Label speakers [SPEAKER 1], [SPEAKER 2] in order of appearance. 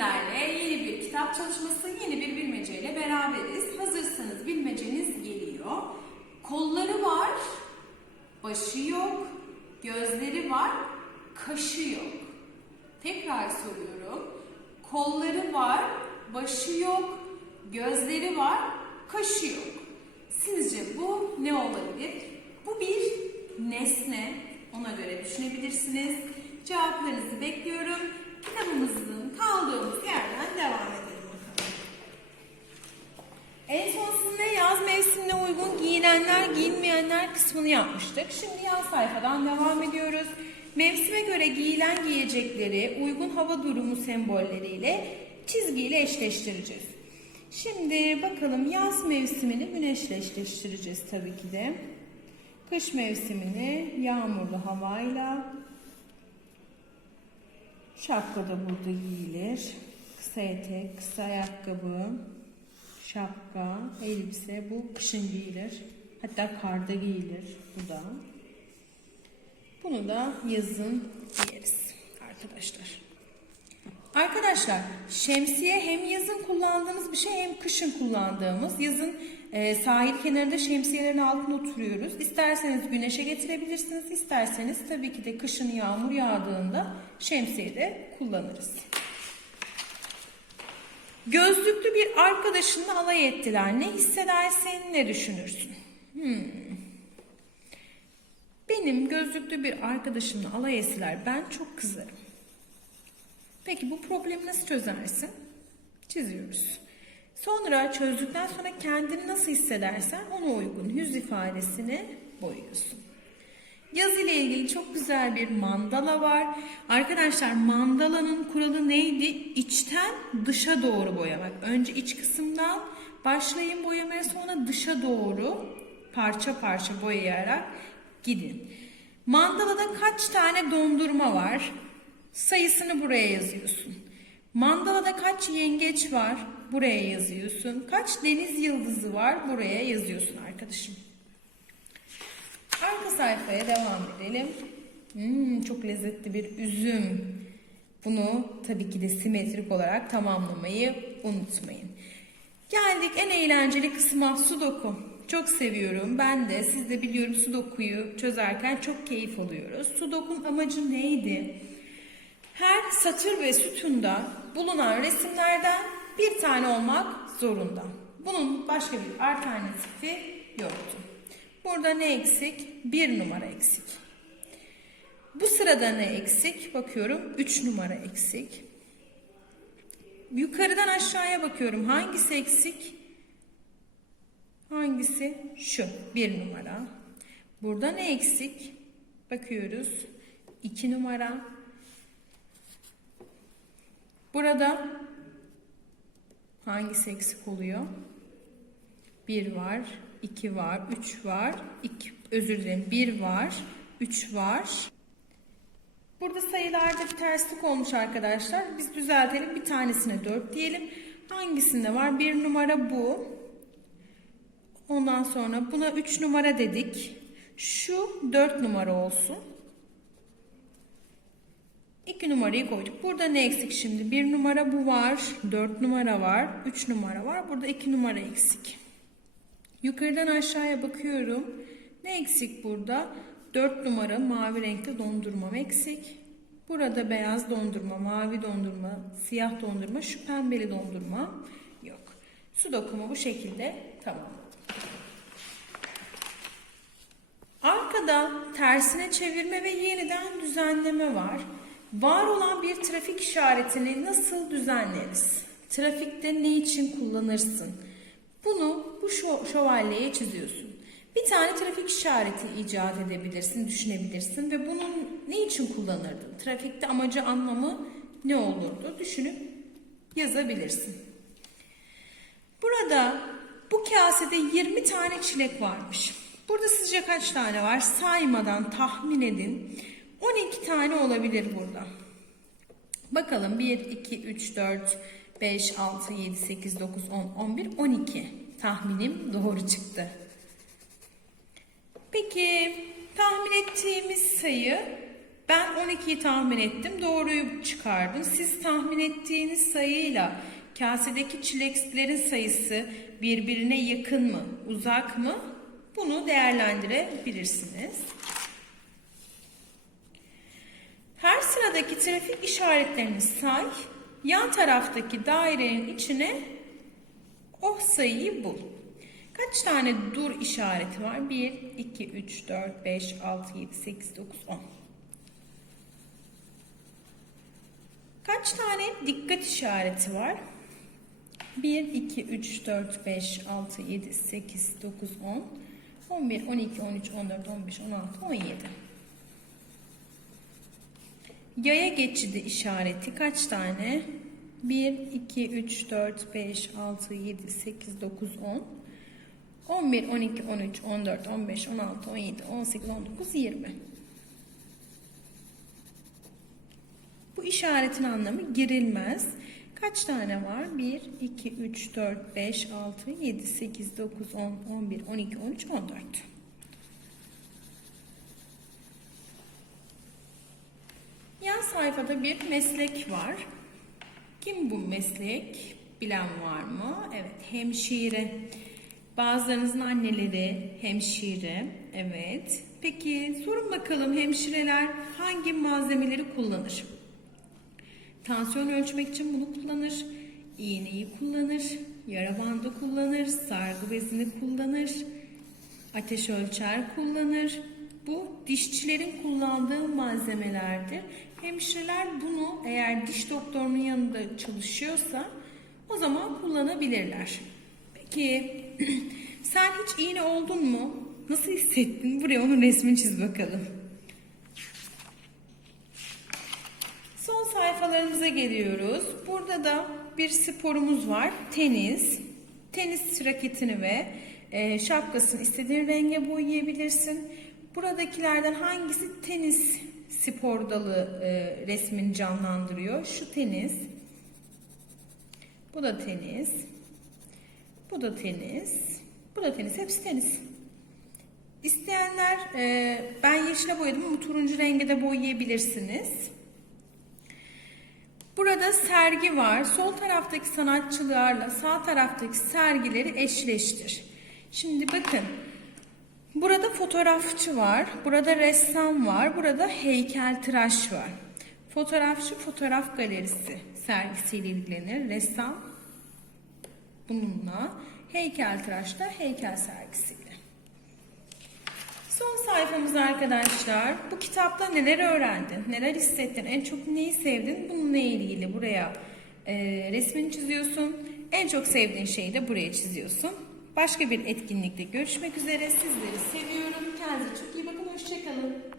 [SPEAKER 1] sizlerle yeni bir kitap çalışması, yeni bir bilmeceyle beraberiz. Hazırsanız bilmeceniz geliyor. Kolları var, başı yok, gözleri var, kaşı yok. Tekrar soruyorum. Kolları var, başı yok, gözleri var, kaşı yok. Sizce bu ne olabilir? Bu bir nesne. Ona göre düşünebilirsiniz. Cevaplarınızı bekliyorum. Kitabımızın kaldığımız yerden devam edelim. En son sizinle yaz mevsimine uygun giyinenler, giyinmeyenler kısmını yapmıştık. Şimdi yaz sayfadan devam ediyoruz. Mevsime göre giyilen giyecekleri uygun hava durumu sembolleriyle çizgiyle eşleştireceğiz. Şimdi bakalım yaz mevsimini güneşle eşleştireceğiz tabii ki de. Kış mevsimini yağmurlu havayla, Şapka da burada giyilir. Kısa etek, kısa ayakkabı, şapka, elbise bu kışın giyilir. Hatta karda giyilir bu da. Bunu da yazın giyeriz arkadaşlar. Arkadaşlar şemsiye hem yazın kullandığımız bir şey hem kışın kullandığımız. Yazın e, sahil kenarında şemsiyelerin altına oturuyoruz. İsterseniz güneşe getirebilirsiniz. isterseniz tabii ki de kışın yağmur yağdığında şemsiye de kullanırız. Gözlüklü bir arkadaşınla alay ettiler. Ne hissedersin, ne düşünürsün? Hmm. Benim gözlüklü bir arkadaşımla alay ettiler. Ben çok kızarım. Peki bu problemi nasıl çözersin? Çiziyoruz. Sonra çözdükten sonra kendini nasıl hissedersen ona uygun yüz ifadesini boyuyorsun. Yaz ile ilgili çok güzel bir mandala var. Arkadaşlar mandalanın kuralı neydi? İçten dışa doğru boyamak. Önce iç kısımdan başlayın boyamaya sonra dışa doğru parça parça boyayarak gidin. Mandalada kaç tane dondurma var? Sayısını buraya yazıyorsun. Mandalada kaç yengeç var? buraya yazıyorsun. Kaç deniz yıldızı var buraya yazıyorsun arkadaşım. Arka sayfaya devam edelim. Hmm, çok lezzetli bir üzüm. Bunu tabii ki de simetrik olarak tamamlamayı unutmayın. Geldik en eğlenceli kısma sudoku. Çok seviyorum. Ben de siz de biliyorum sudokuyu çözerken çok keyif alıyoruz. Sudokun amacı neydi? Her satır ve sütunda bulunan resimlerden bir tane olmak zorunda. Bunun başka bir alternatifi yoktu. Burada ne eksik? Bir numara eksik. Bu sırada ne eksik? Bakıyorum 3 numara eksik. Yukarıdan aşağıya bakıyorum. Hangisi eksik? Hangisi? Şu. Bir numara. Burada ne eksik? Bakıyoruz. 2 numara. Burada Hangisi eksik oluyor? 1 var, 2 var, 3 var, 2, özür dilerim 1 var, 3 var. Burada sayılarda bir terslik olmuş arkadaşlar. Biz düzeltelim bir tanesine 4 diyelim. Hangisinde var? 1 numara bu. Ondan sonra buna 3 numara dedik. Şu 4 numara olsun. 2 numarayı koyduk. Burada ne eksik şimdi? 1 numara bu var. 4 numara var. 3 numara var. Burada 2 numara eksik. Yukarıdan aşağıya bakıyorum. Ne eksik burada? 4 numara mavi renkli dondurmam eksik. Burada beyaz dondurma, mavi dondurma, siyah dondurma, şu pembeli dondurma yok. Su dokumu bu şekilde tamam. Arkada tersine çevirme ve yeniden düzenleme var. Var olan bir trafik işaretini nasıl düzenleriz? Trafikte ne için kullanırsın? Bunu bu şövalyeye çiziyorsun. Bir tane trafik işareti icat edebilirsin, düşünebilirsin ve bunun ne için kullanırdın? Trafikte amacı anlamı ne olurdu? Düşünüp yazabilirsin. Burada bu kasede 20 tane çilek varmış. Burada sizce kaç tane var? Saymadan tahmin edin. 12 tane olabilir burada. Bakalım 1, 2, 3, 4, 5, 6, 7, 8, 9, 10, 11, 12. Tahminim doğru çıktı. Peki tahmin ettiğimiz sayı ben 12'yi tahmin ettim. Doğruyu çıkardım. Siz tahmin ettiğiniz sayıyla kasedeki çileklerin sayısı birbirine yakın mı, uzak mı? Bunu değerlendirebilirsiniz. Her sıradaki trafik işaretlerini say. Yan taraftaki dairenin içine o sayıyı bul. Kaç tane dur işareti var? 1, 2, 3, 4, 5, 6, 7, 8, 9, 10. Kaç tane dikkat işareti var? 1, 2, 3, 4, 5, 6, 7, 8, 9, 10, 11, 12, 13, 14, 15, 16, 17. Yaya geçidi işareti kaç tane? 1, 2, 3, 4, 5, 6, 7, 8, 9, 10. 11, 12, 13, 14, 15, 16, 17, 18, 19, 20. Bu işaretin anlamı girilmez. Kaç tane var? 1, 2, 3, 4, 5, 6, 7, 8, 9, 10, 11, 12, 13, 14. sayfada bir meslek var. Kim bu meslek? Bilen var mı? Evet, hemşire. Bazılarınızın anneleri hemşire. Evet. Peki sorun bakalım hemşireler hangi malzemeleri kullanır? Tansiyon ölçmek için bunu kullanır. İğneyi kullanır. Yara bandı kullanır. Sargı bezini kullanır. Ateş ölçer kullanır. Bu dişçilerin kullandığı malzemelerdir. Hemşireler bunu eğer diş doktorunun yanında çalışıyorsa o zaman kullanabilirler. Peki sen hiç iğne oldun mu? Nasıl hissettin? Buraya onun resmini çiz bakalım. Son sayfalarımıza geliyoruz. Burada da bir sporumuz var. Tenis. Tenis raketini ve e, şapkasını istediğin renge boyayabilirsin. Buradakilerden hangisi tenis spor dalı e, resmini canlandırıyor? Şu tenis. Bu da tenis. Bu da tenis. Bu da tenis. Hepsi tenis. İsteyenler e, ben yeşile boyadım ama turuncu renge de boyayabilirsiniz. Burada sergi var. Sol taraftaki sanatçılarla sağ taraftaki sergileri eşleştir. Şimdi bakın Burada fotoğrafçı var, burada ressam var, burada heykeltıraş var. Fotoğrafçı fotoğraf galerisi sergisiyle ilgilenir. Ressam bununla, heykeltıraş da heykel sergisiyle. Son sayfamız arkadaşlar. Bu kitapta neler öğrendin, neler hissettin, en çok neyi sevdin, bununla ilgili buraya e, resmini çiziyorsun. En çok sevdiğin şeyi de buraya çiziyorsun. Başka bir etkinlikte görüşmek üzere. Sizleri seviyorum. Kendinize çok iyi bakın. Hoşçakalın.